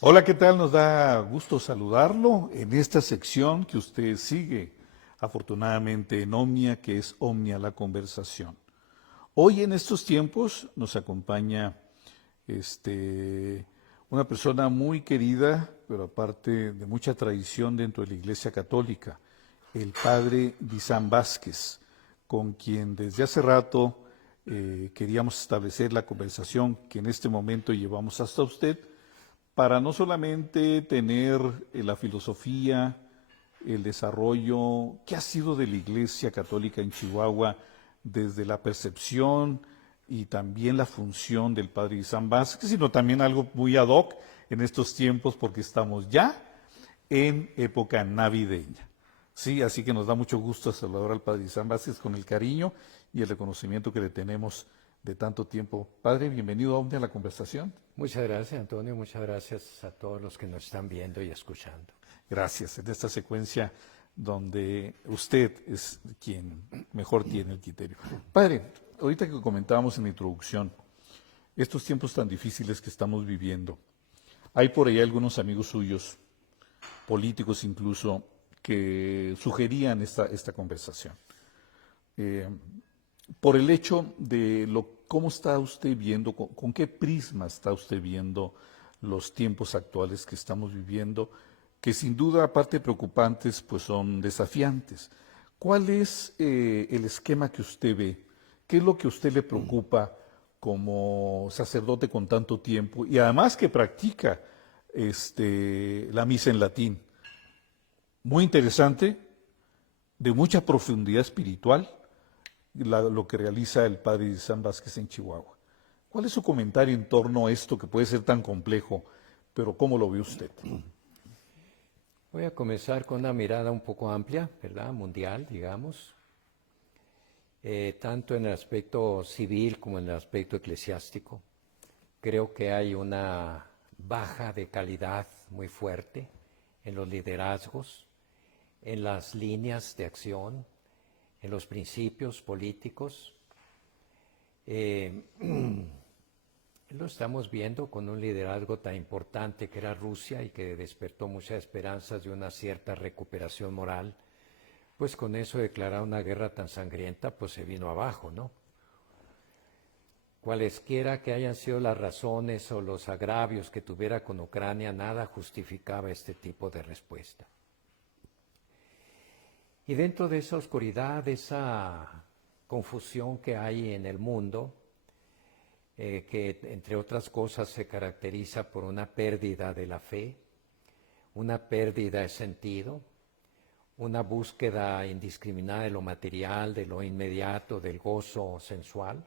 Hola, ¿qué tal? Nos da gusto saludarlo en esta sección que usted sigue, afortunadamente en Omnia, que es Omnia la conversación. Hoy en estos tiempos nos acompaña este, una persona muy querida, pero aparte de mucha tradición dentro de la Iglesia Católica, el padre Disán Vázquez, con quien desde hace rato queríamos establecer la conversación que en este momento llevamos hasta usted, para no solamente tener la filosofía, el desarrollo, qué ha sido de la Iglesia Católica en Chihuahua desde la percepción y también la función del Padre San Vázquez, sino también algo muy ad hoc en estos tiempos porque estamos ya en época navideña. Sí, así que nos da mucho gusto saludar al Padre San Vázquez con el cariño y el reconocimiento que le tenemos de tanto tiempo. Padre, bienvenido a la conversación. Muchas gracias, Antonio. Muchas gracias a todos los que nos están viendo y escuchando. Gracias. En esta secuencia donde usted es quien mejor tiene el criterio. Padre, ahorita que comentábamos en la introducción, estos tiempos tan difíciles que estamos viviendo, hay por ahí algunos amigos suyos, políticos incluso, que sugerían esta conversación. Eh, por el hecho de cómo está usted viendo, con qué prisma está usted viendo los tiempos actuales que estamos viviendo, que sin duda, aparte de preocupantes, pues son desafiantes. ¿Cuál es el esquema que usted ve? ¿Qué es lo que a usted le preocupa como sacerdote con tanto tiempo y además que practica la misa en latín? Muy interesante, de mucha profundidad espiritual, lo que realiza el padre San Vázquez en Chihuahua. ¿Cuál es su comentario en torno a esto que puede ser tan complejo, pero cómo lo ve usted? Voy a comenzar con una mirada un poco amplia, ¿verdad? Mundial, digamos, tanto en el aspecto civil como en el aspecto eclesiástico. Creo que hay una baja de calidad muy fuerte en los liderazgos, en las líneas de acción, en los principios políticos. Lo estamos viendo con un liderazgo tan importante que era Rusia y que despertó muchas esperanzas de una cierta recuperación moral. Pues con eso declarar una guerra tan sangrienta, pues se vino abajo, ¿no? Cualesquiera que hayan sido las razones o los agravios que tuviera con Ucrania, nada justificaba este tipo de respuesta. Y dentro de esa oscuridad, de esa confusión que hay en el mundo, que entre otras cosas se caracteriza por una pérdida de la fe, una pérdida de sentido, una búsqueda indiscriminada de lo material, de lo inmediato, del gozo sensual.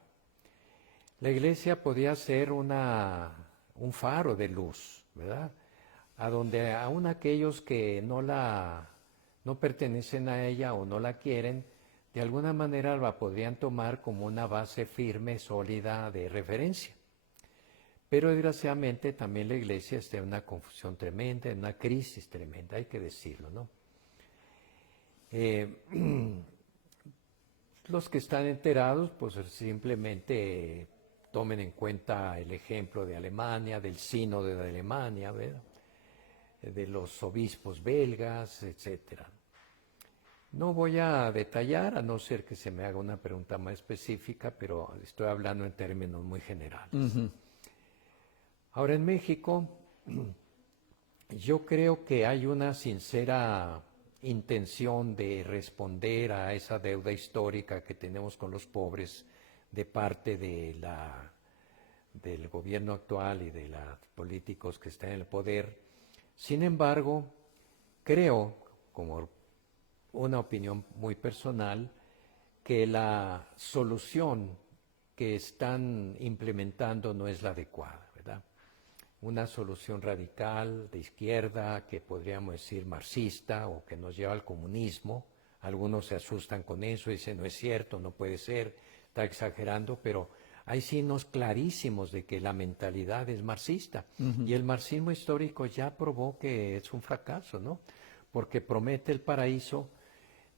La iglesia podía ser un faro de luz, ¿verdad? A donde aún aquellos que no pertenecen a ella o no la quieren, de alguna manera la podrían tomar como una base firme, sólida de referencia. Pero desgraciadamente también la iglesia está en una confusión tremenda, en una crisis tremenda, hay que decirlo, ¿no? Los que están enterados, pues simplemente tomen en cuenta el ejemplo de Alemania, del sínodo de Alemania, ¿verdad? De los obispos belgas, etcétera. No voy a detallar, a no ser que se me haga una pregunta más específica, pero estoy hablando en términos muy generales. Ahora, en México, yo creo que hay una sincera intención de responder a esa deuda histórica que tenemos con los pobres de parte del gobierno actual y de los políticos que están en el poder. Sin embargo, creo, como una opinión muy personal, que la solución que están implementando no es la adecuada, ¿verdad? Una solución radical de izquierda, que podríamos decir marxista o que nos lleva al comunismo. Algunos se asustan con eso y dicen no es cierto, no puede ser, está exagerando, pero hay signos clarísimos de que la mentalidad es marxista. Y el marxismo histórico ya probó que es un fracaso, ¿no? Porque promete el paraíso,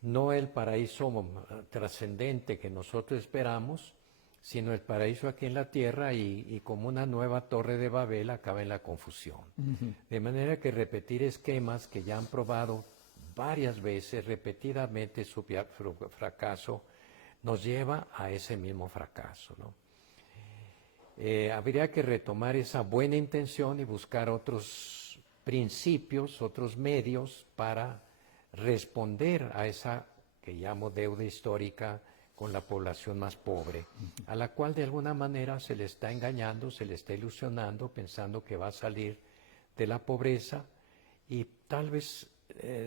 no el paraíso trascendente que nosotros esperamos, sino el paraíso aquí en la tierra y como una nueva torre de Babel acaba en la confusión. De manera que repetir esquemas que ya han probado varias veces, repetidamente su fracaso, nos lleva a ese mismo fracaso, ¿no? Habría que retomar esa buena intención y buscar otros principios, otros medios para responder a esa que llamo deuda histórica con la población más pobre, a la cual de alguna manera se le está engañando, se le está ilusionando, pensando que va a salir de la pobreza y tal vez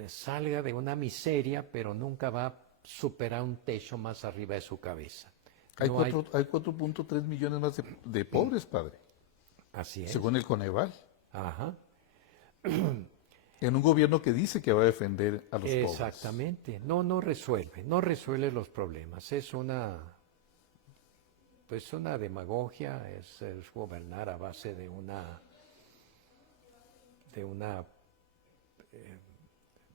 salga de una miseria, pero nunca va a superar un techo más arriba de su cabeza. Hay No hay- 4.3 millones más de pobres, padre, Así es. según el Coneval, Ajá. en un gobierno que dice que va a defender a los pobres. Exactamente. No resuelve los problemas. Es pues una demagogia, es gobernar a base de una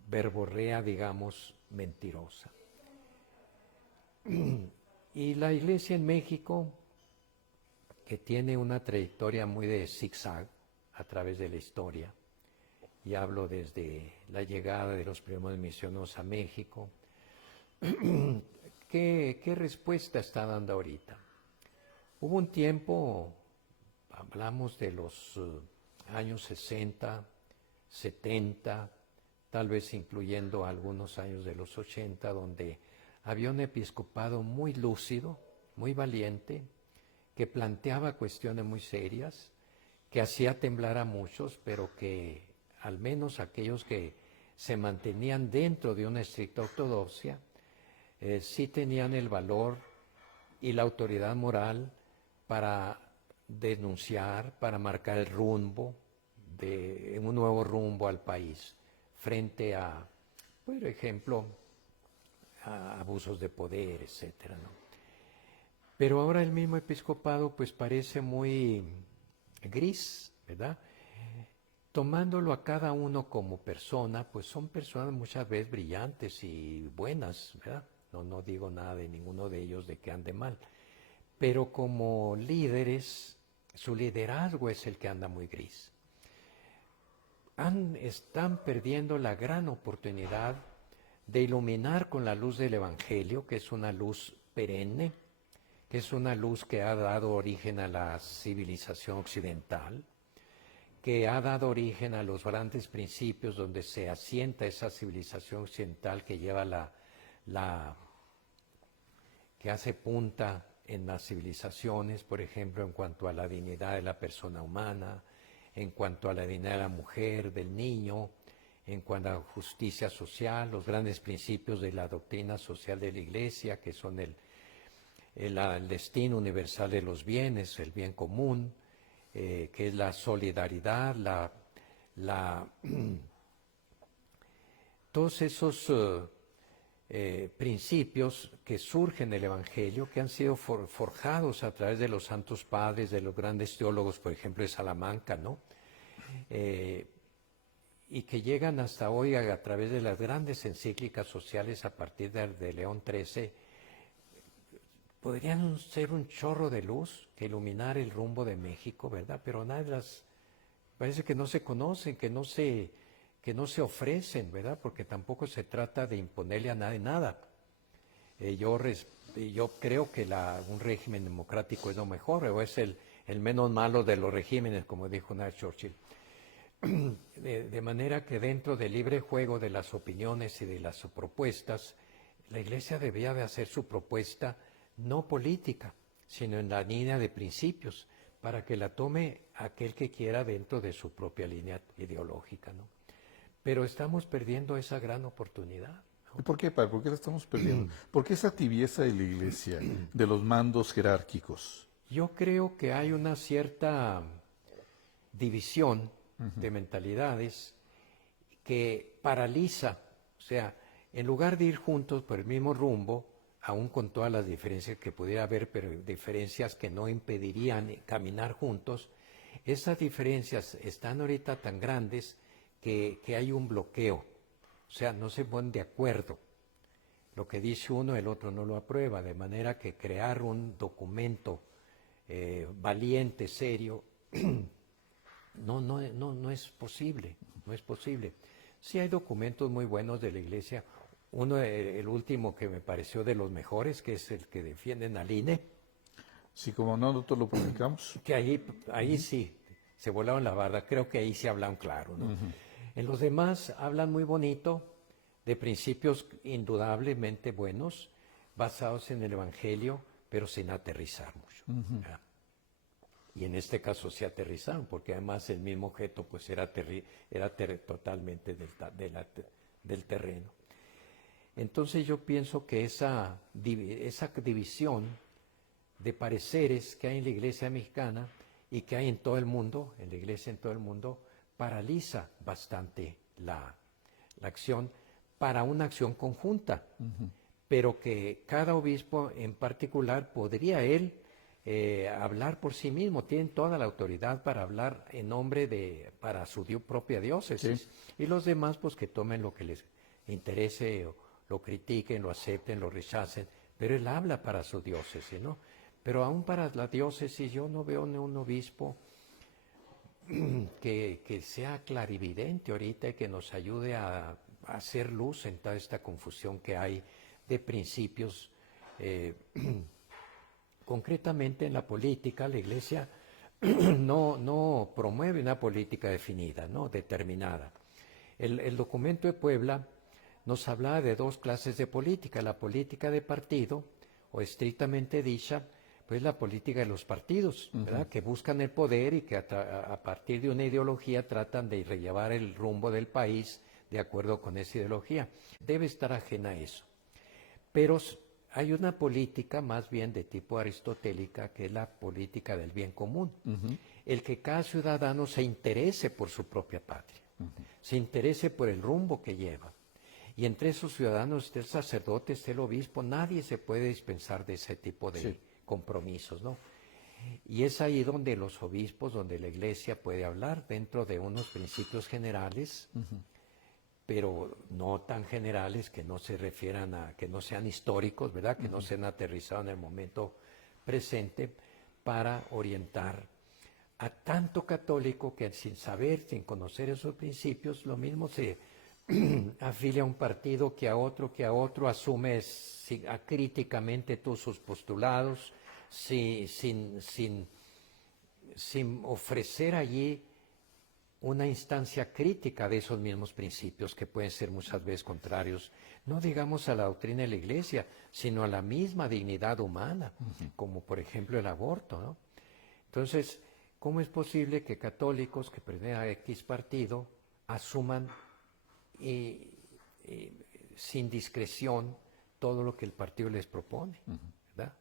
verborrea, digamos, mentirosa. Y la iglesia en México, que tiene una trayectoria muy de zigzag a través de la historia, y hablo desde la llegada de los primeros misioneros a México, ¿qué respuesta está dando ahorita? Hubo un tiempo, hablamos de los años 60, 70, tal vez incluyendo algunos años de los 80, donde había un episcopado muy lúcido, muy valiente, que planteaba cuestiones muy serias, que hacía temblar a muchos, pero que al menos aquellos que se mantenían dentro de una estricta ortodoxia, sí tenían el valor y la autoridad moral para denunciar, para marcar el rumbo, un nuevo rumbo al país, frente a, por ejemplo, a abusos de poder, etcétera, ¿no? Pero ahora el mismo episcopado pues parece muy gris, ¿verdad? Tomándolo a cada uno como persona, pues son personas muchas veces brillantes y buenas, ¿verdad? No digo nada de ninguno de ellos de que ande mal, pero como líderes, su liderazgo es el que anda muy gris. Están perdiendo la gran oportunidad de iluminar con la luz del Evangelio, que es una luz perenne, que es una luz que ha dado origen a la civilización occidental, que ha dado origen a los grandes principios donde se asienta esa civilización occidental que lleva que hace punta en las civilizaciones, por ejemplo, en cuanto a la dignidad de la persona humana, en cuanto a la dignidad de la mujer, del niño, en cuanto a justicia social, los grandes principios de la doctrina social de la Iglesia, que son el destino universal de los bienes, el bien común, que es la solidaridad, todos esos principios que surgen del Evangelio, que han sido forjados a través de los santos padres, de los grandes teólogos, por ejemplo, de Salamanca, ¿no? Y que llegan hasta hoy a través de las grandes encíclicas sociales a partir de León XIII, podrían ser un chorro de luz que iluminar el rumbo de México, ¿verdad? Pero parece que no se conocen, que no se ofrecen, ¿verdad? Porque tampoco se trata de imponerle a nadie nada. Yo creo que un régimen democrático es lo mejor, o es el menos malo de los regímenes, como dijo una Churchill. De manera que dentro del libre juego de las opiniones y de las propuestas, la Iglesia debía de hacer su propuesta no política, sino en la línea de principios, para que la tome aquel que quiera dentro de su propia línea ideológica, ¿no? Pero estamos perdiendo esa gran oportunidad. ¿Y por qué, padre? ¿Por qué la estamos perdiendo? ¿Por qué esa tibieza de la Iglesia, de los mandos jerárquicos? Yo creo que hay una cierta división de mentalidades que paraliza, o sea, en lugar de ir juntos por el mismo rumbo, aún con todas las diferencias que pudiera haber, pero diferencias que no impedirían caminar juntos, esas diferencias están ahorita tan grandes que hay un bloqueo, o sea, no se ponen de acuerdo. Lo que dice uno, el otro no lo aprueba, de manera que crear un documento valiente, serio, no es posible, no es posible. Sí hay documentos muy buenos de la Iglesia. Uno, el último que me pareció de los mejores, que es el que defienden al INE, Sí, como no, nosotros lo publicamos. que ahí sí, se volaron la barda, creo que ahí sí hablan claro, ¿no? En los demás hablan muy bonito, de principios indudablemente buenos, basados en el Evangelio, pero sin aterrizar mucho. ¿Verdad? Y en este caso sí aterrizaron, porque además el mismo objeto pues era totalmente del terreno. Entonces yo pienso que esa división de pareceres que hay en la Iglesia mexicana y que hay en todo el mundo, en la Iglesia en todo el mundo, paraliza bastante la acción para una acción conjunta, pero que cada obispo en particular podría él hablar por sí mismo, tienen toda la autoridad para hablar en nombre para su propia diócesis, y los demás pues que tomen lo que les interese, o lo critiquen, lo acepten, lo rechacen, pero él habla para su diócesis, ¿no? Pero aún para la diócesis yo no veo ni un obispo que sea clarividente ahorita y que nos ayude a hacer luz en toda esta confusión que hay de principios. Concretamente en la política, la Iglesia no promueve una política definida, ¿no? Determinada. El documento de Puebla nos habla de dos clases de política: la política de partido, o estrictamente dicha, pues la política de los partidos, ¿verdad? Que buscan el poder y que a partir de una ideología tratan de rellevar el rumbo del país de acuerdo con esa ideología. Debe estar ajena a eso. Pero hay una política más bien de tipo aristotélica, que es la política del bien común. El que cada ciudadano se interese por su propia patria, se interese por el rumbo que lleva. Y entre esos ciudadanos está el sacerdote, está el obispo, nadie se puede dispensar de ese tipo de compromisos, ¿no? Y es ahí donde los obispos, donde la Iglesia puede hablar dentro de unos principios generales, pero no tan generales, que no se refieran que no sean históricos, ¿verdad? Que no sean aterrizados en el momento presente, para orientar a tanto católico que sin saber, sin conocer esos principios, lo mismo se afilia a un partido que a otro, asume críticamente todos sus postulados, sin ofrecer allí una instancia crítica de esos mismos principios, que pueden ser muchas veces contrarios, no digamos a la doctrina de la Iglesia, sino a la misma dignidad humana, como por ejemplo el aborto, ¿no? Entonces, ¿cómo es posible que católicos que pertenecen a X partido asuman sin discreción todo lo que el partido les propone, ¿verdad?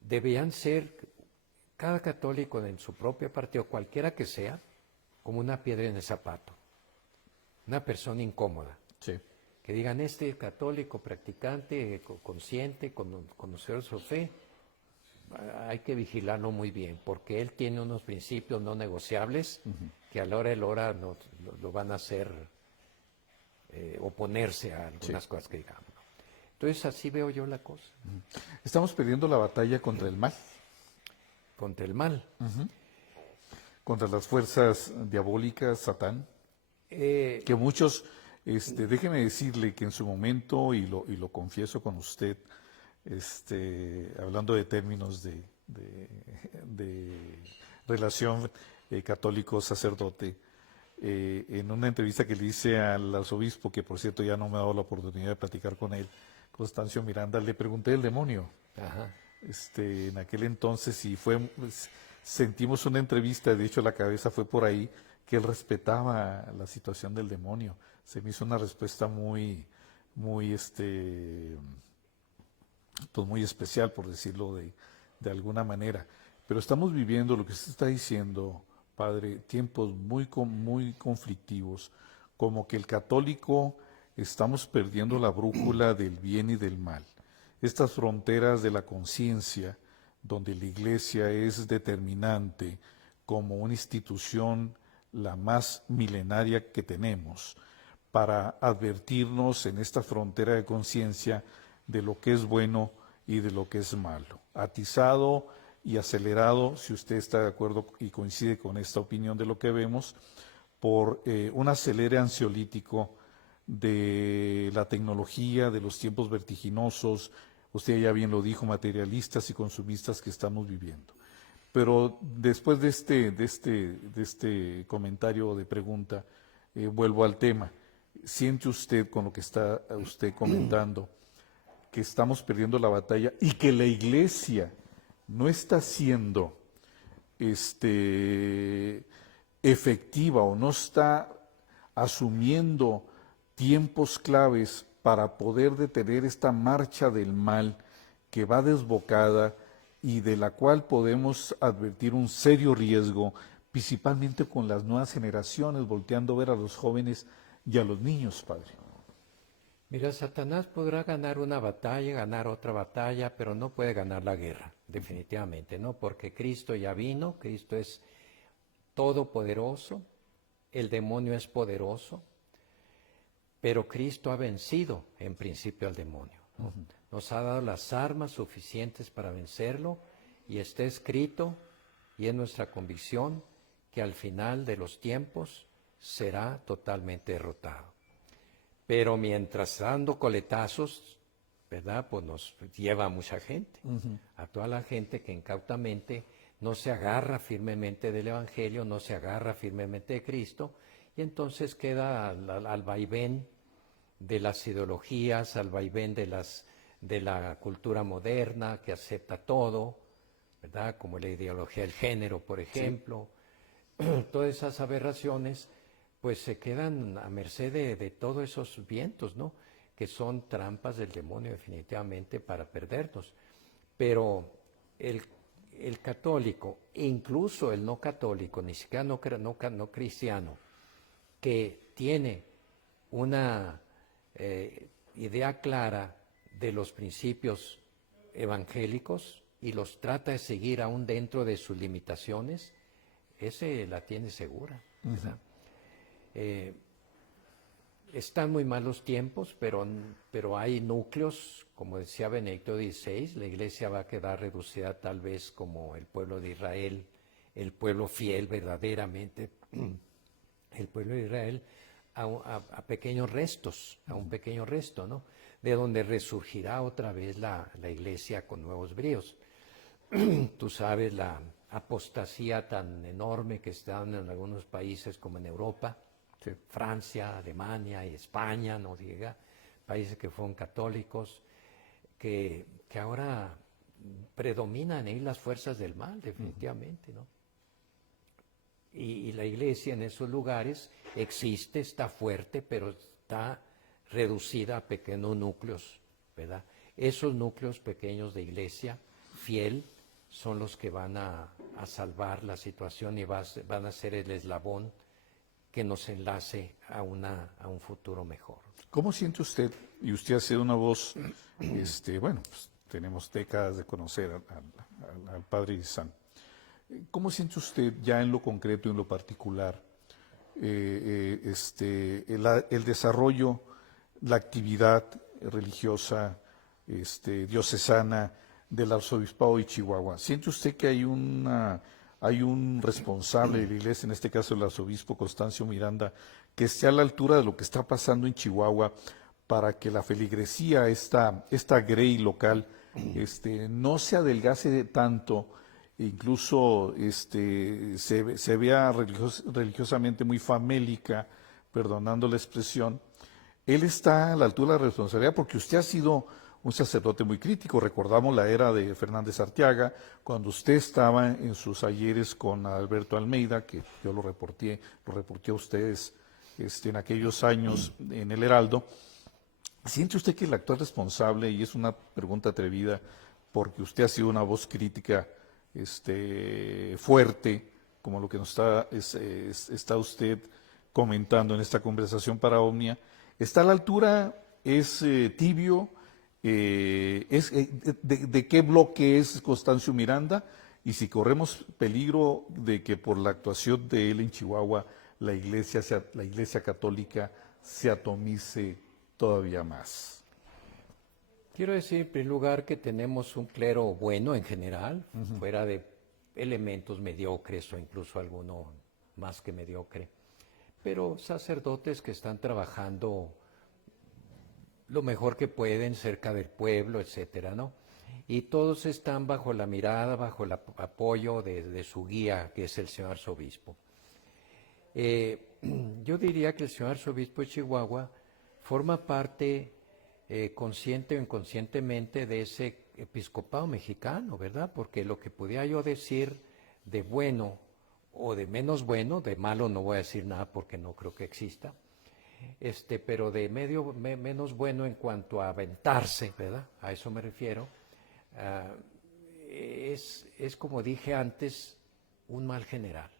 Debían ser cada católico en su propio partido, cualquiera que sea, como una piedra en el zapato, una persona incómoda. Sí. Que digan, este católico practicante, consciente, conocedor de su fe, hay que vigilarlo muy bien, porque él tiene unos principios no negociables que a la hora de la hora lo van a hacer oponerse a algunas cosas que digamos. Entonces así veo yo la cosa. Estamos perdiendo la batalla contra el mal, Contra el mal. contra las fuerzas diabólicas, Satán, que muchos, déjeme decirle que en su momento, y lo confieso con usted, hablando de términos de relación católico-sacerdote, en una entrevista que le hice al arzobispo, que por cierto ya no me ha dado la oportunidad de platicar con él, Constancio Miranda, le pregunté del demonio. Ajá. En aquel entonces, y sentimos una entrevista, de hecho la cabeza fue por ahí, que él respetaba la situación del demonio. Se me hizo una respuesta muy pues muy especial, por decirlo de alguna manera. Pero estamos viviendo, lo que usted está diciendo, padre, tiempos muy conflictivos, como que el católico estamos perdiendo la brújula del bien y del mal. Estas fronteras de la conciencia, donde la Iglesia es determinante como una institución la más milenaria que tenemos, para advertirnos en esta frontera de conciencia de lo que es bueno y de lo que es malo. Atizado y acelerado, si usted está de acuerdo y coincide con esta opinión de lo que vemos, por un acelere ansiolítico de la tecnología, de los tiempos vertiginosos, usted ya bien lo dijo, materialistas y consumistas que estamos viviendo. Pero después de este comentario de pregunta, vuelvo al tema. ¿Siente usted, con lo que está usted comentando, que estamos perdiendo la batalla y que la Iglesia no está siendo efectiva o no está asumiendo tiempos claves para poder detener esta marcha del mal que va desbocada y de la cual podemos advertir un serio riesgo, principalmente con las nuevas generaciones, volteando a ver a los jóvenes y a los niños, Padre? Mira, Satanás podrá ganar una batalla, ganar otra batalla, pero no puede ganar la guerra, definitivamente, ¿no? Porque Cristo ya vino, Cristo es todopoderoso, el demonio es poderoso, pero Cristo ha vencido en principio al demonio, ¿no? Nos ha dado las armas suficientes para vencerlo y está escrito, y es nuestra convicción, que al final de los tiempos será totalmente derrotado. Pero mientras dando coletazos, ¿verdad? Pues nos lleva a mucha gente, a toda la gente que incautamente no se agarra firmemente del Evangelio, no se agarra firmemente de Cristo, y entonces queda al vaivén de las ideologías, al vaivén de la cultura moderna que acepta todo, ¿verdad? Como la ideología del género, por ejemplo. Sí. Todas esas aberraciones pues se quedan a merced de todos esos vientos, ¿no? Que son trampas del demonio definitivamente para perdernos. Pero el católico, incluso el no católico, ni siquiera no cristiano, que tiene una idea clara de los principios evangélicos y los trata de seguir aún dentro de sus limitaciones, ese la tiene segura, ¿verdad? Están muy malos tiempos, pero hay núcleos, como decía Benedicto XVI, la Iglesia va a quedar reducida tal vez como el pueblo de Israel, el pueblo fiel verdaderamente, el pueblo de Israel, a pequeños restos, a un pequeño resto, ¿no? De donde resurgirá otra vez la Iglesia con nuevos bríos. Tú sabes la apostasía tan enorme que están en algunos países como en Europa, Francia, Alemania y España, no diga, países que fueron católicos, que ahora predominan ahí las fuerzas del mal, definitivamente, ¿no? Y la Iglesia en esos lugares existe, está fuerte, pero está reducida a pequeños núcleos, ¿verdad? Esos núcleos pequeños de Iglesia fiel son los que van a salvar la situación y van a ser el eslabón que nos enlace a un futuro mejor. ¿Cómo siente usted, y usted ha sido una voz, bueno, pues tenemos décadas de conocer al Padre Izán, ¿cómo siente usted ya en lo concreto, en lo particular, el desarrollo, la actividad religiosa, diocesana del Arzobispado de Chihuahua? ¿Siente usted que hay un responsable de la Iglesia, en este caso el arzobispo Constancio Miranda, que esté a la altura de lo que está pasando en Chihuahua para que la feligresía, esta grey local, no se adelgace tanto, incluso se vea religiosamente muy famélica, perdonando la expresión? Él está a la altura de la responsabilidad porque usted ha sido un sacerdote muy crítico. Recordamos la era de Fernández Arteaga, cuando usted estaba en sus ayeres con Alberto Almeida, que yo lo reporté a ustedes en aquellos años en el Heraldo. ¿Siente usted que el actual responsable, y es una pregunta atrevida, porque usted ha sido una voz crítica fuerte, como lo que nos está usted comentando en esta conversación para Omnia, está a la altura, es tibio, de qué bloque es Constancio Miranda, y si corremos peligro de que por la actuación de él en Chihuahua la Iglesia Católica se atomice todavía más? Quiero decir, en primer lugar, que tenemos un clero bueno en general, fuera de elementos mediocres o incluso alguno más que mediocre, pero sacerdotes que están trabajando lo mejor que pueden cerca del pueblo, etcétera, ¿no? Y todos están bajo la mirada, bajo el apoyo de su guía, que es el señor arzobispo. Yo diría que el señor arzobispo de Chihuahua forma parte, consciente o inconscientemente, de ese episcopado mexicano, ¿verdad? Porque lo que podía yo decir de bueno o de menos bueno, de malo no voy a decir nada porque no creo que exista, pero de menos bueno en cuanto a aventarse, ¿verdad? A eso me refiero. Es como dije antes, un mal general,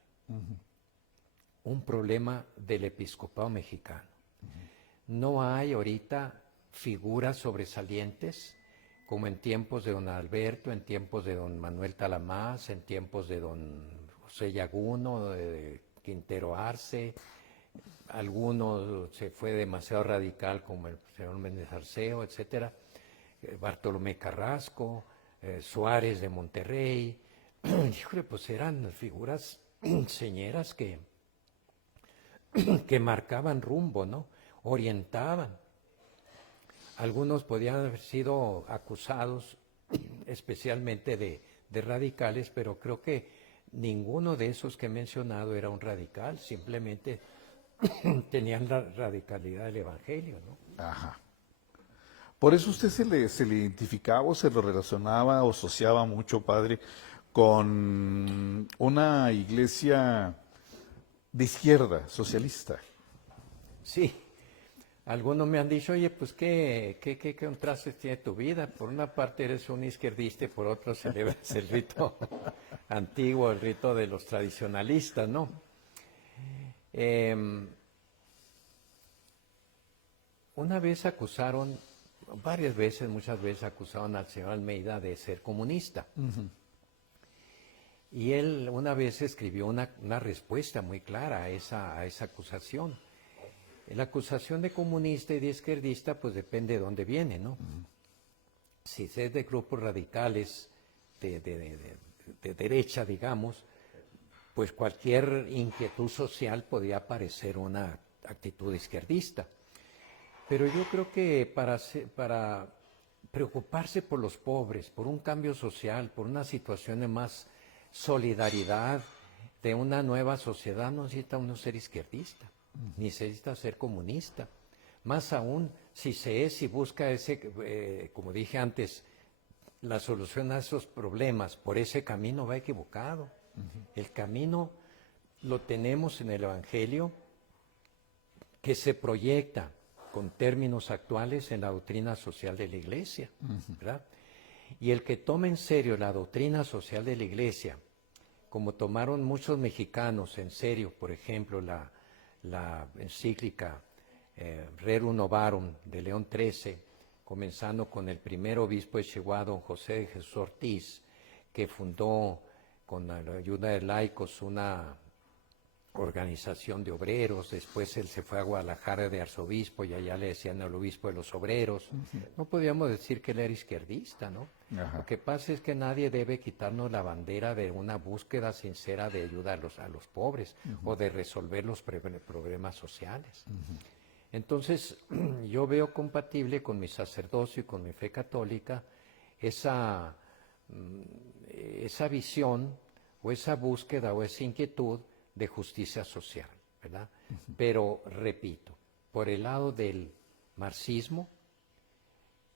un problema del episcopado mexicano. No hay ahorita figuras sobresalientes como en tiempos de don Alberto, en tiempos de don Manuel Talamás, en tiempos de don José Yaguno, de Quintero Arce. Alguno se fue demasiado radical como el señor Méndez Arceo, etcétera. Bartolomé Carrasco, Suárez de Monterrey. Híjole, pues eran figuras señeras que marcaban rumbo, ¿no? Orientaban. Algunos podían haber sido acusados especialmente de radicales, pero creo que ninguno de esos que he mencionado era un radical, simplemente tenían la radicalidad del Evangelio, ¿no? Ajá. Por eso usted se le identificaba o se lo relacionaba o asociaba mucho, padre, con una iglesia de izquierda, socialista. Sí, algunos me han dicho, oye, pues ¿qué contrastes tiene tu vida? Por una parte eres un izquierdista y por otro celebras el rito antiguo, el rito de los tradicionalistas, ¿no? Una vez acusaron, varias veces, muchas veces acusaron al señor Almeida de ser comunista. Y él una vez escribió una respuesta muy clara a esa acusación. La acusación de comunista y de izquierdista pues depende de dónde viene, ¿no? Si es de grupos radicales de derecha, digamos, pues cualquier inquietud social podría parecer una actitud izquierdista. Pero yo creo que para preocuparse por los pobres, por un cambio social, por una situación de más solidaridad, de una nueva sociedad, no necesita uno ser izquierdista, ni necesita ser comunista. Más aún, si busca como dije antes, la solución a esos problemas, por ese camino va equivocado. El camino lo tenemos en el Evangelio, que se proyecta con términos actuales en la doctrina social de la Iglesia, ¿verdad? Y el que tome en serio la doctrina social de la Iglesia, como tomaron muchos mexicanos en serio, por ejemplo, la encíclica Rerum Novarum de León XIII, comenzando con el primer obispo de Chihuahua, don José de Jesús Ortiz, que fundó con la ayuda de laicos una organización de obreros. Después él se fue a Guadalajara de arzobispo y allá le decían al obispo de los obreros. No podíamos decir que él era izquierdista, ¿no? Ajá. Lo que pasa es que nadie debe quitarnos la bandera de una búsqueda sincera de ayuda a los pobres o de resolver los problemas sociales. Entonces, yo veo compatible con mi sacerdocio y con mi fe católica esa visión o esa búsqueda o esa inquietud de justicia social, ¿verdad? Pero, repito, por el lado del marxismo,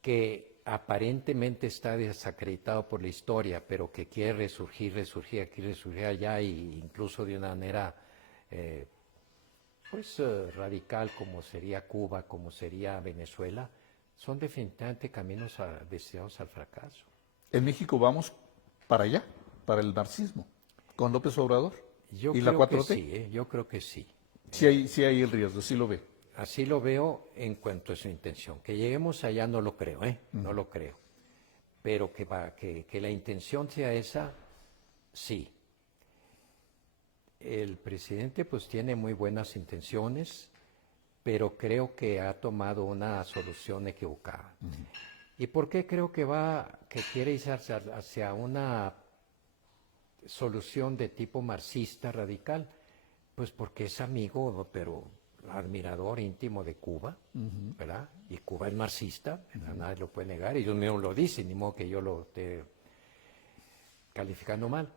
que aparentemente está desacreditado por la historia, pero que quiere resurgir aquí, resurgir allá, e incluso de una manera radical, como sería Cuba, como sería Venezuela, son definitivamente caminos destinados al fracaso. En México vamos para allá, para el marxismo, con López Obrador. Yo ¿Y la creo 4T? que sí, yo creo que sí. Sí hay el riesgo, sí lo ve. Así lo veo en cuanto a su intención. Que lleguemos allá no lo creo, no lo creo. Pero que la intención sea esa, sí. El presidente pues tiene muy buenas intenciones, pero creo que ha tomado una solución equivocada. ¿Y por qué creo que quiere irse hacia una solución de tipo marxista radical? Pues porque es amigo, pero admirador íntimo de Cuba, ¿verdad? Y Cuba es marxista, nadie lo puede negar, ellos mismos lo dicen, ni modo que yo lo esté calificando mal.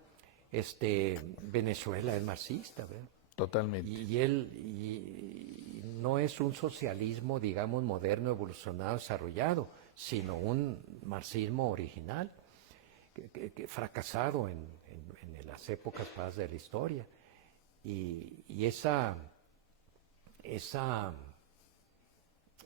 Venezuela es marxista, ¿verdad? Totalmente. Y no es un socialismo, digamos, moderno, evolucionado, desarrollado, sino un marxismo original, que fracasado en las épocas pasadas de la historia. Y esa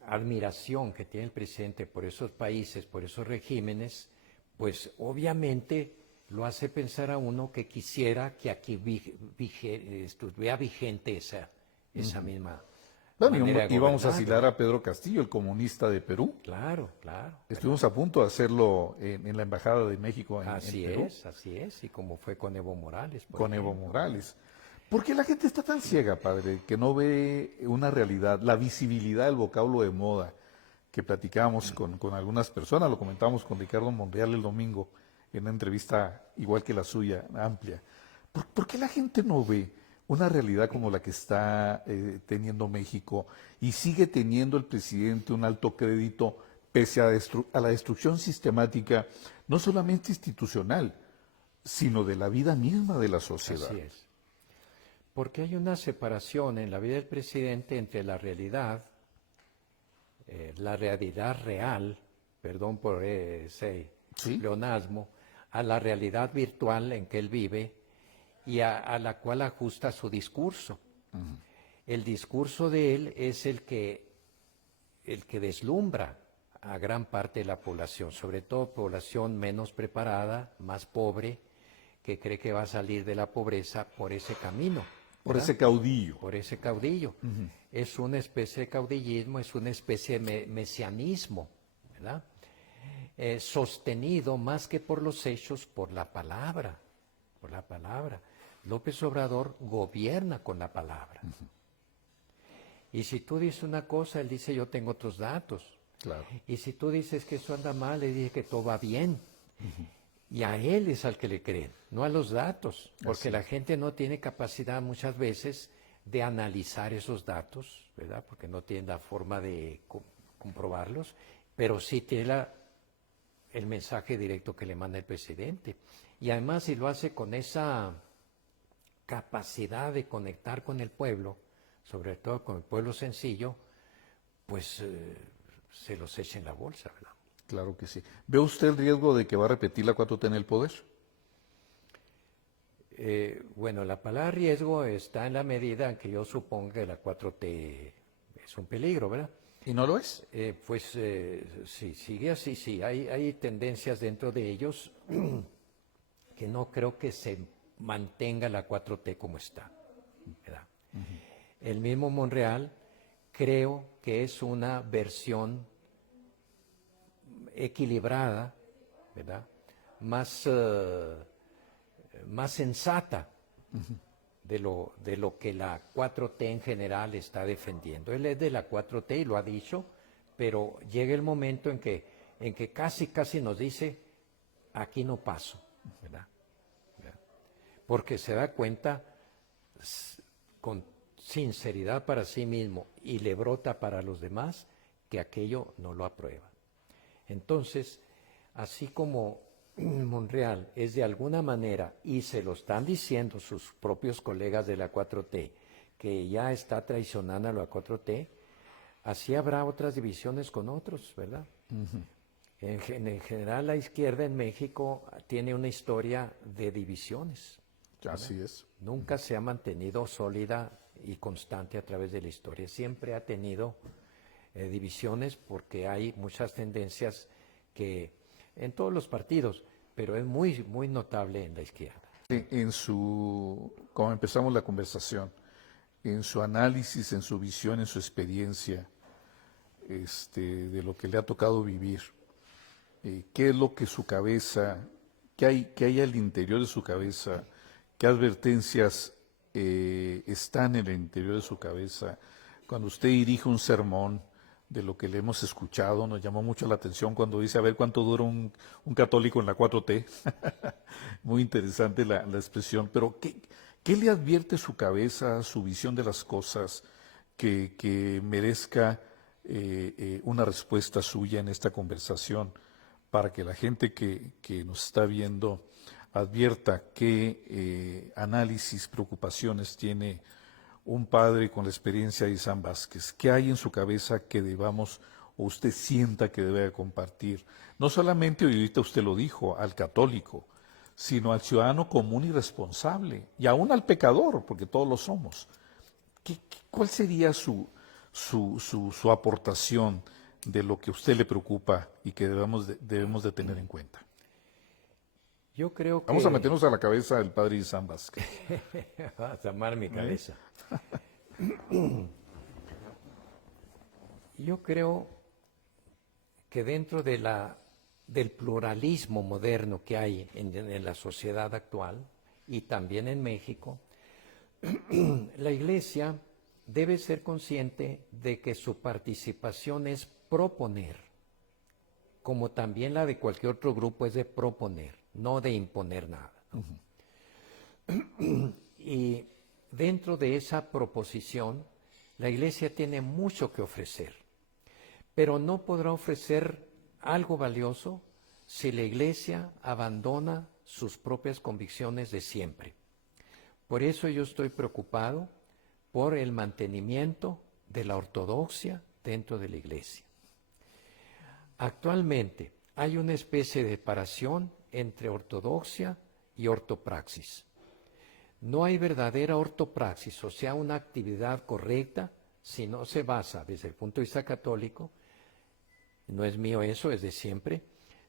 admiración que tiene el presidente por esos países, por esos regímenes, pues obviamente lo hace pensar a uno que quisiera que aquí estuviera vigente esa misma Bueno, manera de íbamos a gobernar, asilar ¿verdad? a Pedro Castillo, el comunista de Perú. Claro, claro. Estuvimos a punto de hacerlo en la Embajada de México en Perú, Así es, y como fue con Evo Morales, por con Evo ejemplo. Morales. ¿Por qué la gente está tan ciega, padre, que no ve una realidad, la visibilidad del vocablo de moda que platicábamos con algunas personas, lo comentábamos con Ricardo Monreal el domingo en una entrevista igual que la suya, amplia? ¿Por qué la gente no ve una realidad como la que está teniendo México y sigue teniendo el presidente un alto crédito pese a la destrucción sistemática, no solamente institucional, sino de la vida misma de la sociedad? Así es. Porque hay una separación en la vida del presidente entre la realidad real, perdón por ese Sí. pleonasmo, a la realidad virtual en que él vive y a la cual ajusta su discurso. El discurso de él es el que deslumbra a gran parte de la población, sobre todo población menos preparada, más pobre, que cree que va a salir de la pobreza por ese camino. Por ¿verdad? ese caudillo. Por ese caudillo. Es una especie de caudillismo, es una especie de mesianismo, ¿verdad? Sostenido más que por los hechos, por la palabra, por la palabra. López Obrador gobierna con la palabra. Y si tú dices una cosa, él dice yo tengo otros datos. Claro. Y si tú dices que eso anda mal, él dice que todo va bien. Y a él es al que le creen, no a los datos, porque la gente no tiene capacidad muchas veces de analizar esos datos, ¿verdad? Porque no tiene la forma de comprobarlos, pero sí tiene el mensaje directo que le manda el presidente. Y además si lo hace con esa capacidad de conectar con el pueblo, sobre todo con el pueblo sencillo, pues se los echa en la bolsa, ¿verdad? Claro que sí. ¿Ve usted el riesgo de que va a repetir la 4T en el poder? Bueno, la palabra riesgo está en la medida en que yo supongo que la 4T es un peligro, ¿verdad? ¿Y no lo es? Sí, sigue así, sí. Hay tendencias dentro de ellos que no creo que se mantenga la 4T como está, ¿verdad? El mismo Monreal creo que es una versión equilibrada, ¿verdad? Más sensata de lo que la 4T en general está defendiendo. Él es de la 4T y lo ha dicho, pero llega el momento en que casi nos dice, aquí no paso, ¿verdad? Porque se da cuenta con sinceridad para sí mismo y le brota para los demás que aquello no lo aprueba. Entonces, así como Monreal es de alguna manera, y se lo están diciendo sus propios colegas de la 4T, que ya está traicionando a la 4T, así habrá otras divisiones con otros, ¿verdad? En general, la izquierda en México tiene una historia de divisiones. Así es. Nunca se ha mantenido sólida y constante a través de la historia. Siempre ha tenido divisiones porque hay muchas tendencias que en todos los partidos, pero es muy, muy notable en la izquierda. Como empezamos la conversación, en su análisis, en su visión, en su experiencia, de lo que le ha tocado vivir, qué es lo que su cabeza, qué hay al interior de su cabeza, qué advertencias están en el interior de su cabeza cuando usted dirige un sermón, de lo que le hemos escuchado, nos llamó mucho la atención cuando dice, a ver cuánto dura un católico en la 4T. Muy interesante la expresión, pero ¿qué le advierte su cabeza, su visión de las cosas, que merezca una respuesta suya en esta conversación, para que la gente que nos está viendo advierta qué análisis, preocupaciones tiene un padre con la experiencia de Isán Vázquez? ¿Qué hay en su cabeza que debamos, o usted sienta que debe compartir? No solamente, ahorita usted lo dijo, al católico, sino al ciudadano común y responsable, y aún al pecador, porque todos lo somos. ¿Cuál sería su aportación de lo que a usted le preocupa y que debemos de tener en cuenta? Yo creo que... Vamos a meternos a la cabeza del padre Isán Vázquez. Vas a amar mi cabeza. Yo creo que dentro del pluralismo moderno que hay en la sociedad actual y también en México, la Iglesia debe ser consciente de que su participación es proponer, como también la de cualquier otro grupo es de proponer, no de imponer nada, ¿no? Y dentro de esa proposición, la Iglesia tiene mucho que ofrecer, pero no podrá ofrecer algo valioso si la Iglesia abandona sus propias convicciones de siempre. Por eso yo estoy preocupado por el mantenimiento de la ortodoxia dentro de la Iglesia. Actualmente hay una especie de separación entre ortodoxia y ortopraxis. No hay verdadera ortopraxis, o sea, una actividad correcta, si no se basa desde el punto de vista católico, no es mío eso, es de siempre,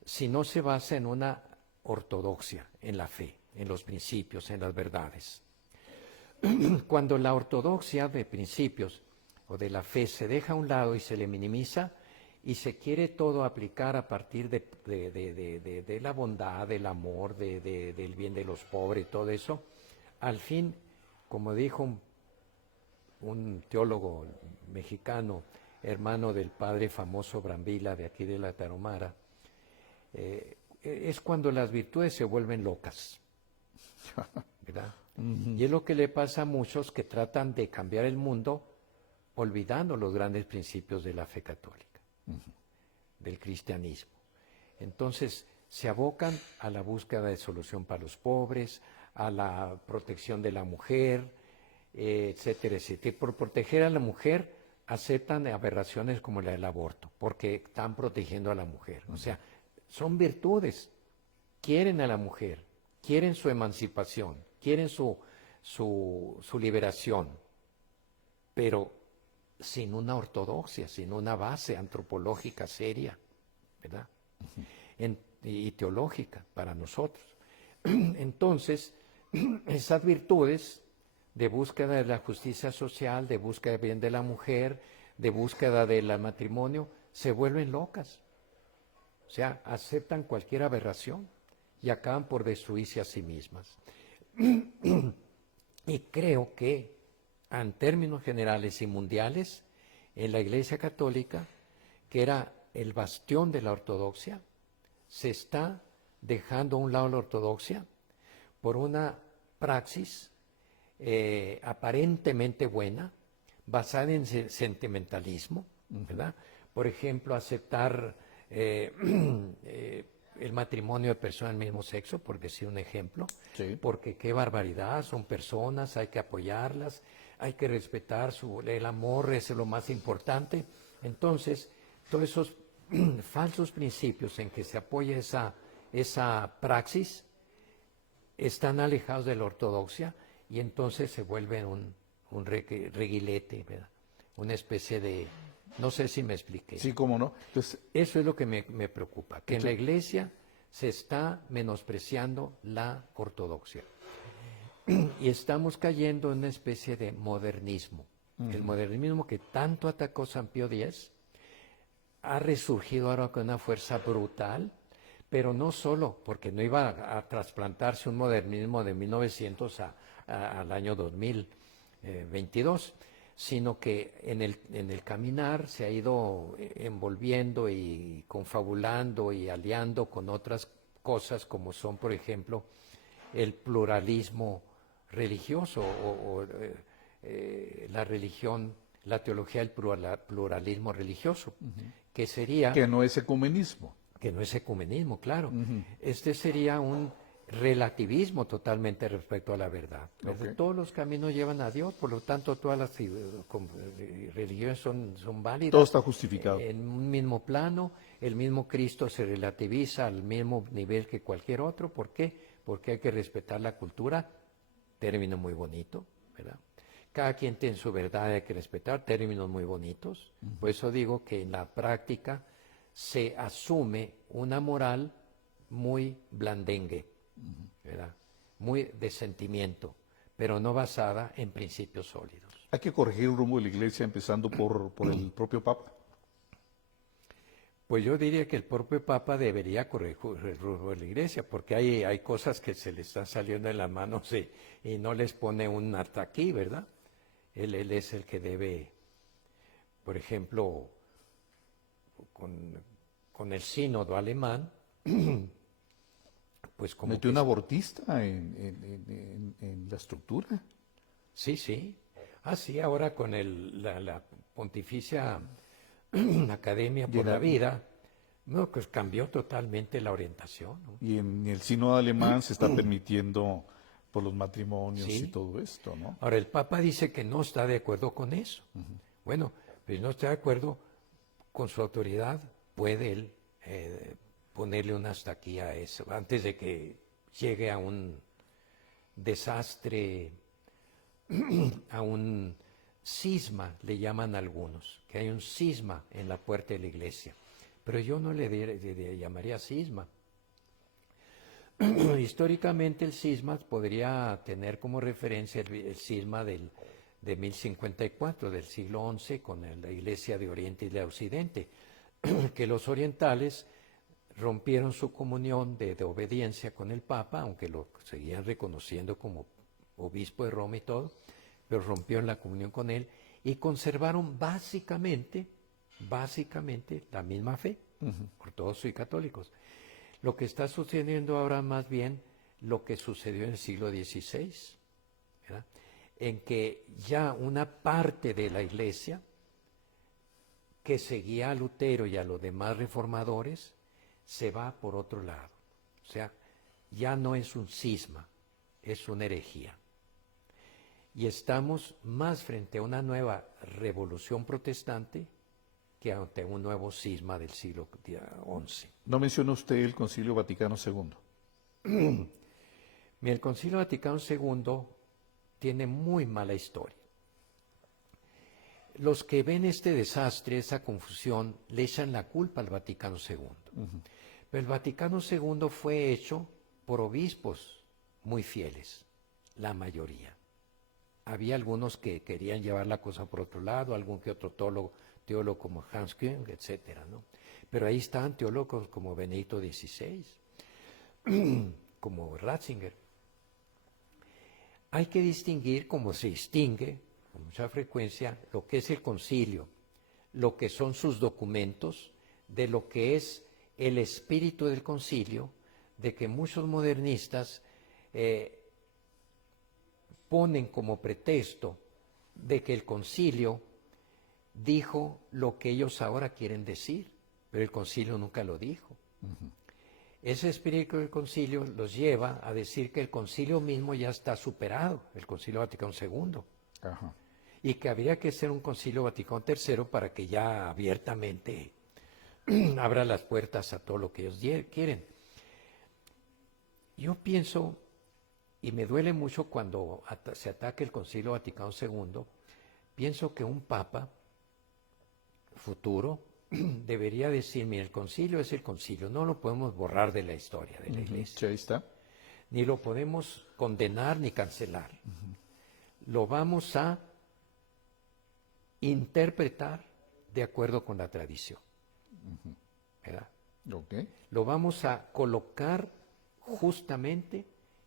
si no se basa en una ortodoxia, en la fe, en los principios, en las verdades. Cuando la ortodoxia de principios o de la fe se deja a un lado y se le minimiza y se quiere todo aplicar a partir de la bondad, del amor, del bien de los pobres y todo eso, al fin, como dijo un teólogo mexicano, hermano del padre famoso Brambila de aquí de la Tarahumara, es cuando las virtudes se vuelven locas, ¿verdad? Y es lo que le pasa a muchos que tratan de cambiar el mundo olvidando los grandes principios de la fe católica, del cristianismo. Entonces se abocan a la búsqueda de solución para los pobres, a la protección de la mujer, etcétera, etcétera. Y por proteger a la mujer aceptan aberraciones como la del aborto, porque están protegiendo a la mujer. O sea, son virtudes. Quieren a la mujer, quieren su emancipación, quieren su liberación, pero sin una ortodoxia, sin una base antropológica seria, ¿verdad? Y teológica para nosotros. Entonces, esas virtudes de búsqueda de la justicia social, de búsqueda del bien de la mujer, de búsqueda del matrimonio, se vuelven locas. O sea, aceptan cualquier aberración y acaban por destruirse a sí mismas. Y creo que, en términos generales y mundiales, en la Iglesia Católica, que era el bastión de la ortodoxia, se está dejando a un lado la ortodoxia por una praxis aparentemente buena, basada en sentimentalismo, ¿verdad? Por ejemplo, aceptar el matrimonio de personas del mismo sexo, por decir un ejemplo, sí. Porque qué barbaridad, son personas, hay que apoyarlas, hay que respetar el amor, es lo más importante. Entonces, todos esos falsos principios en que se apoya esa praxis están alejados de la ortodoxia y entonces se vuelven un reguilete, ¿verdad? Una especie de... No sé si me expliqué. Sí, cómo no. Entonces, eso es lo que me preocupa, que en la Iglesia se está menospreciando la ortodoxia. Y estamos cayendo en una especie de modernismo. El modernismo que tanto atacó San Pío X ha resurgido ahora con una fuerza brutal, pero no solo porque no iba a trasplantarse un modernismo de 1900 al año 2022, sino que en el caminar se ha ido envolviendo y confabulando y aliando con otras cosas como son, por ejemplo, el pluralismo religioso la religión, la teología del pluralismo religioso, que sería... Que no es ecumenismo. Que no es ecumenismo, claro. Este sería un relativismo totalmente respecto a la verdad. Okay. Todos los caminos llevan a Dios, por lo tanto todas las religiones son válidas. Todo está justificado. En un mismo plano, el mismo Cristo se relativiza al mismo nivel que cualquier otro. ¿Por qué? Porque hay que respetar la cultura, término muy bonito, ¿verdad? Cada quien tiene su verdad, hay que respetar, términos muy bonitos. Por eso digo que en la práctica se asume una moral muy blandengue, ¿verdad? Muy de sentimiento, pero no basada en principios sólidos. Hay que corregir el rumbo de la Iglesia empezando por el propio Papa. Pues yo diría que el propio Papa debería corregir el rumbo de la Iglesia, porque hay cosas que se le están saliendo de las manos y no les pone un hasta aquí, ¿verdad? Él es el que debe, por ejemplo, con el sínodo alemán, pues como Metió un abortista en la estructura. Sí, sí. Ah, sí, ahora con la Pontificia Academia por la Vida, no, pues cambió totalmente la orientación, ¿no? Y en el sínodo alemán se está permitiendo por los matrimonios Sí. y todo esto, ¿no? Ahora, el Papa dice que no está de acuerdo con eso. Bueno, pues no está de acuerdo con su autoridad, puede él ponerle un hasta aquí a eso, antes de que llegue a un desastre, a un cisma, le llaman algunos, que hay un cisma en la puerta de la iglesia. Pero yo no le llamaría cisma. Históricamente el cisma podría tener como referencia el cisma de 1054, del siglo XI, con la Iglesia de Oriente y de Occidente, que los orientales rompieron su comunión de obediencia con el Papa, aunque lo seguían reconociendo como obispo de Roma y todo, pero rompieron la comunión con él y conservaron básicamente la misma fe, ortodoxos y católicos. Lo que está sucediendo ahora más bien lo que sucedió en el siglo XVI, ¿verdad? En que ya una parte de la iglesia que seguía a Lutero y a los demás reformadores se va por otro lado. O sea, ya no es un cisma, es una herejía. Y estamos más frente a una nueva revolución protestante que ante un nuevo cisma del siglo XI. ¿No menciona usted el Concilio Vaticano II? Mira, el Concilio Vaticano II tiene muy mala historia. Los que ven este desastre, esa confusión, le echan la culpa al Vaticano II. Pero el Vaticano II fue hecho por obispos muy fieles, la mayoría. Había algunos que querían llevar la cosa por otro lado, algún que otro teólogo como Hans Küng, etcétera, ¿no? Pero ahí estaban teólogos como Benedicto XVI, como Ratzinger. Hay que distinguir, como se distingue con mucha frecuencia, lo que es el concilio, lo que son sus documentos, de lo que es el espíritu del concilio, de que muchos modernistas ponen como pretexto de que el concilio dijo lo que ellos ahora quieren decir, pero el concilio nunca lo dijo. Ese espíritu del concilio los lleva a decir que el concilio mismo ya está superado, el Concilio Vaticano II, Ajá. y que habría que ser un Concilio Vaticano III para que ya abiertamente abra las puertas a todo lo que ellos quieren. Yo pienso, y me duele mucho cuando se ataca el Concilio Vaticano II, pienso que un papa futuro debería decir, mira, el concilio es el concilio, no lo podemos borrar de la historia de la iglesia. Sí, ahí está. Ni lo podemos condenar ni cancelar. Lo vamos a interpretar de acuerdo con la tradición. ¿Verdad? Okay. Lo vamos a colocar justamente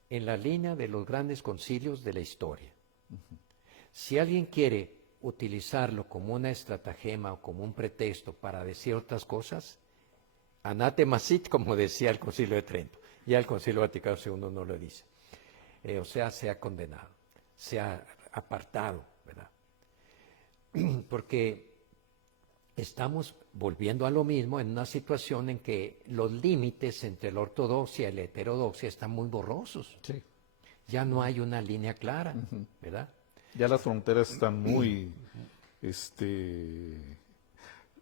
en la línea de los grandes concilios de la historia. Si alguien quiere utilizarlo como una estratagema o como un pretexto para decir otras cosas, anátema sit, como decía el Concilio de Trento. Ya el Concilio Vaticano II no lo dice. O sea, se ha condenado, se ha apartado, ¿verdad? Porque estamos volviendo a lo mismo en una situación en que los límites entre la ortodoxia y la heterodoxia están muy borrosos. Sí. Ya no hay una línea clara, ¿verdad? Ya las fronteras están muy,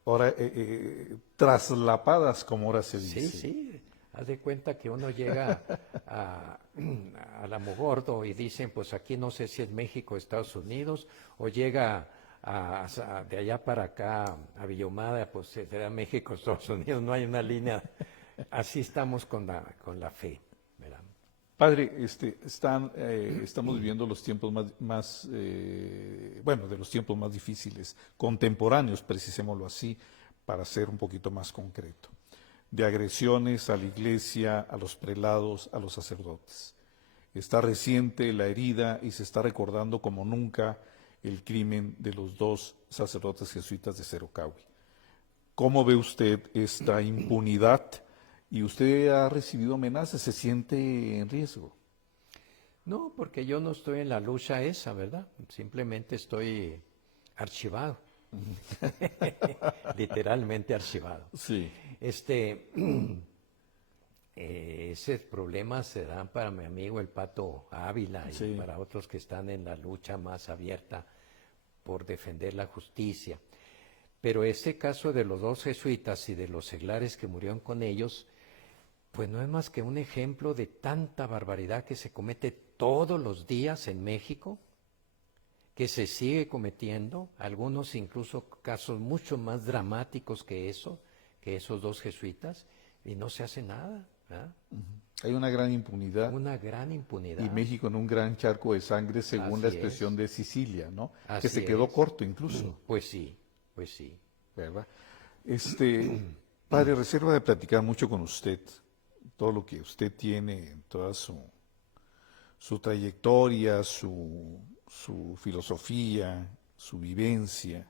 ahora, traslapadas, como ahora se dice. Sí, sí. Haz de cuenta que uno llega a Alamogordo y dicen, pues aquí no sé si es México o Estados Unidos, o llega de allá para acá a Villomada, pues será México o Estados Unidos, no hay una línea. Así estamos con la fe, ¿verdad? Padre, estamos viviendo los tiempos bueno, de los tiempos más difíciles, contemporáneos, precisémoslo así, para ser un poquito más concreto, de agresiones a la iglesia, a los prelados, a los sacerdotes. Está reciente la herida y se está recordando como nunca el crimen de los 2 sacerdotes jesuitas de Cerocahui. ¿Cómo ve usted esta impunidad? Y usted ha recibido amenazas, ¿se siente en riesgo? No, porque yo no estoy en la lucha esa, ¿verdad? Simplemente estoy archivado, literalmente archivado. Sí. Ese problema se dan para mi amigo el Pato Ávila y Sí. para otros que están en la lucha más abierta por defender la justicia. Pero ese caso de los 2 jesuitas y de los seglares que murieron con ellos, pues no es más que un ejemplo de tanta barbaridad que se comete todos los días en México, que se sigue cometiendo, algunos incluso casos mucho más dramáticos que eso, que esos 2 jesuitas, y no se hace nada, ¿verdad? Hay una gran impunidad Una gran impunidad. y México en un gran charco de sangre, según la Así expresión es. de Sicilia, ¿no? Que Así se quedó es. corto incluso, Pues sí, pues sí. ¿verdad? Padre, reserva de platicar mucho con usted, todo lo que usted tiene, toda su trayectoria, su filosofía, su vivencia.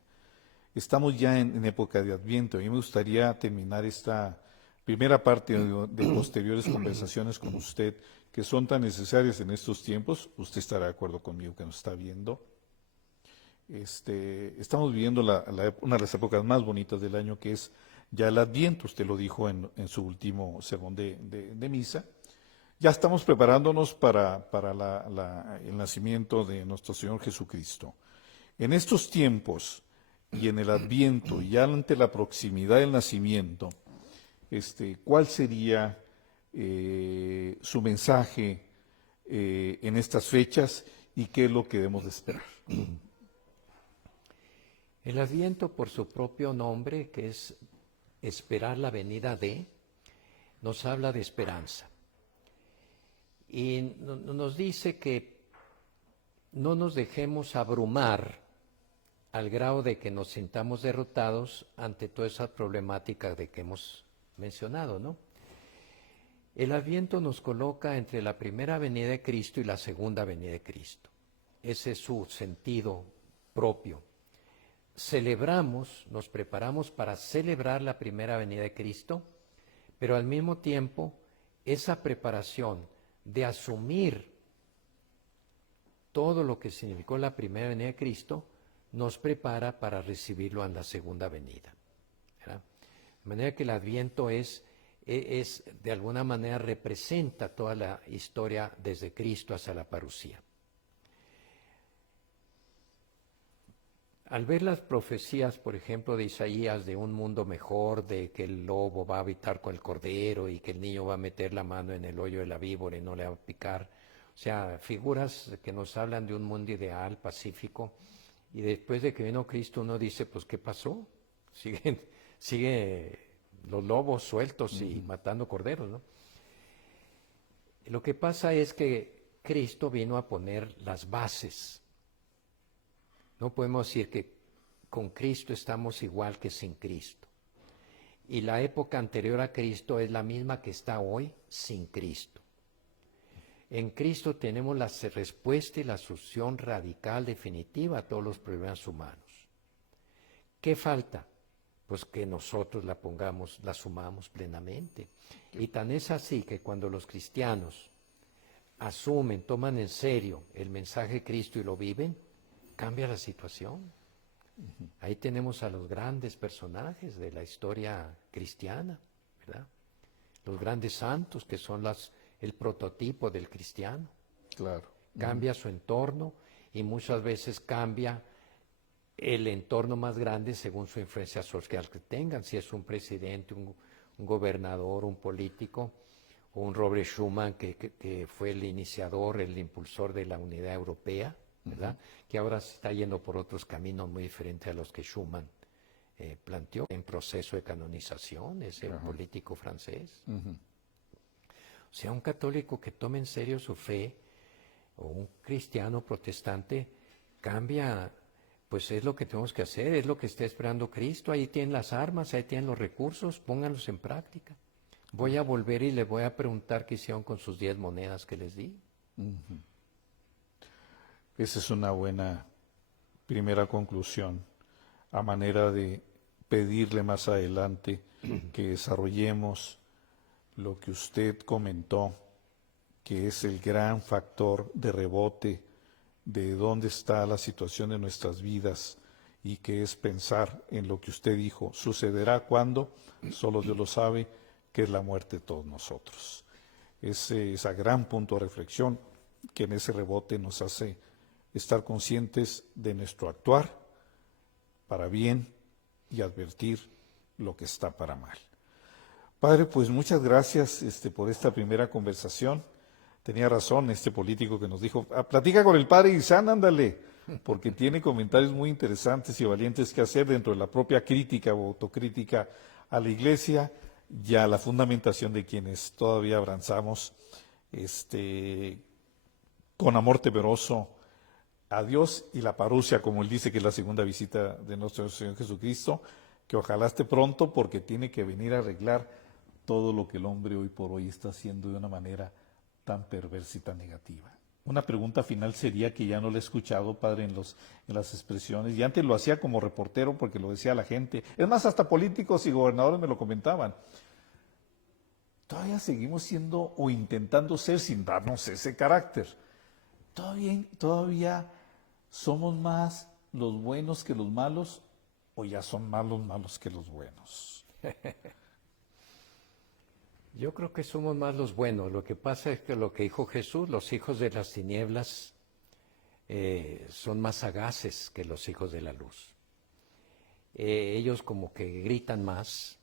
Estamos ya en época de Adviento. A mí me gustaría terminar esta primera parte de posteriores conversaciones con usted, que son tan necesarias en estos tiempos. Usted estará de acuerdo conmigo que nos está viendo. Estamos viviendo una de las épocas más bonitas del año, que es ya el Adviento. Usted lo dijo en su último sermón de misa. Ya estamos preparándonos para el nacimiento de nuestro Señor Jesucristo. En estos tiempos y en el Adviento, y ya ante la proximidad del nacimiento, ¿cuál sería su mensaje en estas fechas y qué es lo que debemos de esperar? El Adviento, por su propio nombre, que es esperar la venida de, nos habla de esperanza. Y nos dice que no nos dejemos abrumar al grado de que nos sintamos derrotados ante todas esas problemáticas de que hemos mencionado, ¿no? El Adviento nos coloca entre la primera venida de Cristo y la segunda venida de Cristo. Ese es su sentido propio. Celebramos, nos preparamos para celebrar la primera venida de Cristo, pero al mismo tiempo esa preparación de asumir todo lo que significó la primera venida de Cristo nos prepara para recibirlo en la segunda venida, ¿verdad? De manera que el Adviento es de alguna manera representa toda la historia desde Cristo hasta la parucía. Al ver las profecías, por ejemplo, de Isaías, de un mundo mejor, de que el lobo va a habitar con el cordero y que el niño va a meter la mano en el hoyo de la víbora y no le va a picar, o sea, figuras que nos hablan de un mundo ideal, pacífico, y después de que vino Cristo uno dice, pues, ¿qué pasó? Sigue los lobos sueltos y matando corderos, ¿no? Lo que pasa es que Cristo vino a poner las bases. No podemos decir que con Cristo estamos igual que sin Cristo. Y la época anterior a Cristo es la misma que está hoy sin Cristo. En Cristo tenemos la respuesta y la solución radical, definitiva a todos los problemas humanos. ¿Qué falta? Pues que nosotros la asumamos plenamente. Y tan es así que cuando los cristianos asumen, toman en serio el mensaje de Cristo y lo viven, cambia la situación. Ahí tenemos a los grandes personajes de la historia cristiana, ¿verdad? Los grandes santos que son el prototipo del cristiano. Claro. Cambia su entorno y muchas veces cambia el entorno más grande según su influencia social que tengan. Si es un presidente, un gobernador, un político, o un Robert Schuman que fue el iniciador, el impulsor de la unidad europea, ¿verdad? Que ahora se está yendo por otros caminos muy diferentes a los que Schuman planteó en proceso de canonización, es el político francés. O sea, un católico que tome en serio su fe, o un cristiano protestante, cambia, pues es lo que tenemos que hacer, es lo que está esperando Cristo. Ahí tienen las armas, ahí tienen los recursos, pónganlos en práctica. Voy a volver y les voy a preguntar qué hicieron con sus 10 monedas que les di. Esa es una buena primera conclusión, a manera de pedirle más adelante que desarrollemos lo que usted comentó, que es el gran factor de rebote de dónde está la situación de nuestras vidas, y que es pensar en lo que usted dijo, sucederá cuando, solo Dios lo sabe, que es la muerte de todos nosotros. Ese gran punto de reflexión que en ese rebote nos hace estar conscientes de nuestro actuar para bien y advertir lo que está para mal. Padre, pues muchas gracias por esta primera conversación. Tenía razón este político que nos dijo, platica con el padre Guisán, ándale, porque tiene comentarios muy interesantes y valientes que hacer dentro de la propia crítica o autocrítica a la Iglesia y a la fundamentación de quienes todavía abrazamos con amor temeroso a Dios y la parusia, como él dice que es la segunda visita de nuestro Señor Jesucristo, que ojalá esté pronto porque tiene que venir a arreglar todo lo que el hombre hoy por hoy está haciendo de una manera tan perversa y tan negativa. Una pregunta final sería, que ya no lo he escuchado, padre, en las expresiones, y antes lo hacía como reportero porque lo decía la gente, es más, hasta políticos y gobernadores me lo comentaban. Todavía seguimos siendo o intentando ser, sin darnos ese carácter, todavía somos más los buenos que los malos, o ya son más los malos que los buenos. Yo creo que somos más los buenos. Lo que pasa es que lo que dijo Jesús, los hijos de las tinieblas son más sagaces que los hijos de la luz. Ellos como que gritan más,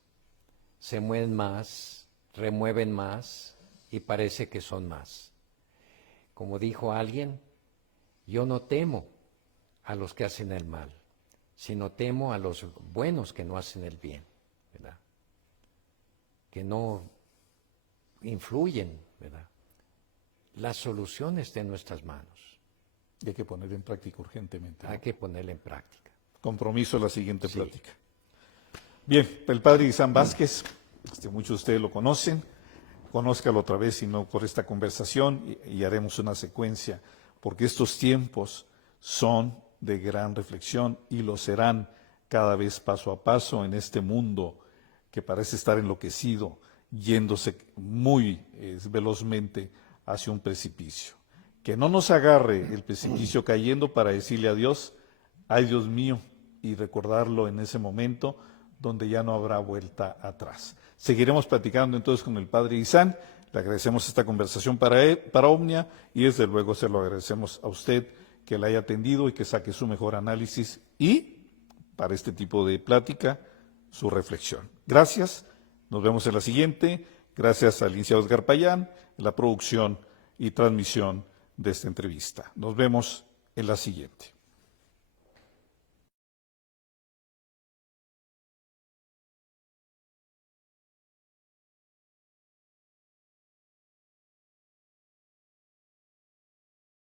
se mueven más, remueven más y parece que son más. Como dijo alguien, yo no temo a los que hacen el mal, sino temo a los buenos que no hacen el bien, ¿verdad? Que no influyen, ¿verdad? La solución está en nuestras manos. Y hay que poner en práctica urgentemente, ¿no? Hay que ponerla en práctica. Compromiso a la siguiente plática. Bien, el padre Guisán Vázquez, muchos de ustedes lo conocen, conózcalo otra vez, si no por esta conversación, y haremos una secuencia, porque estos tiempos son de gran reflexión y lo serán cada vez paso a paso en este mundo que parece estar enloquecido, yéndose muy velozmente hacia un precipicio. Que no nos agarre el precipicio cayendo para decirle a Dios, ay Dios mío, y recordarlo en ese momento donde ya no habrá vuelta atrás. Seguiremos platicando entonces con el padre Guisán. Le agradecemos esta conversación para Omnia, y desde luego se lo agradecemos a usted que la haya atendido y que saque su mejor análisis y, para este tipo de plática, su reflexión. Gracias, nos vemos en la siguiente. Gracias al licenciado Edgar Payán en la producción y transmisión de esta entrevista. Nos vemos en la siguiente.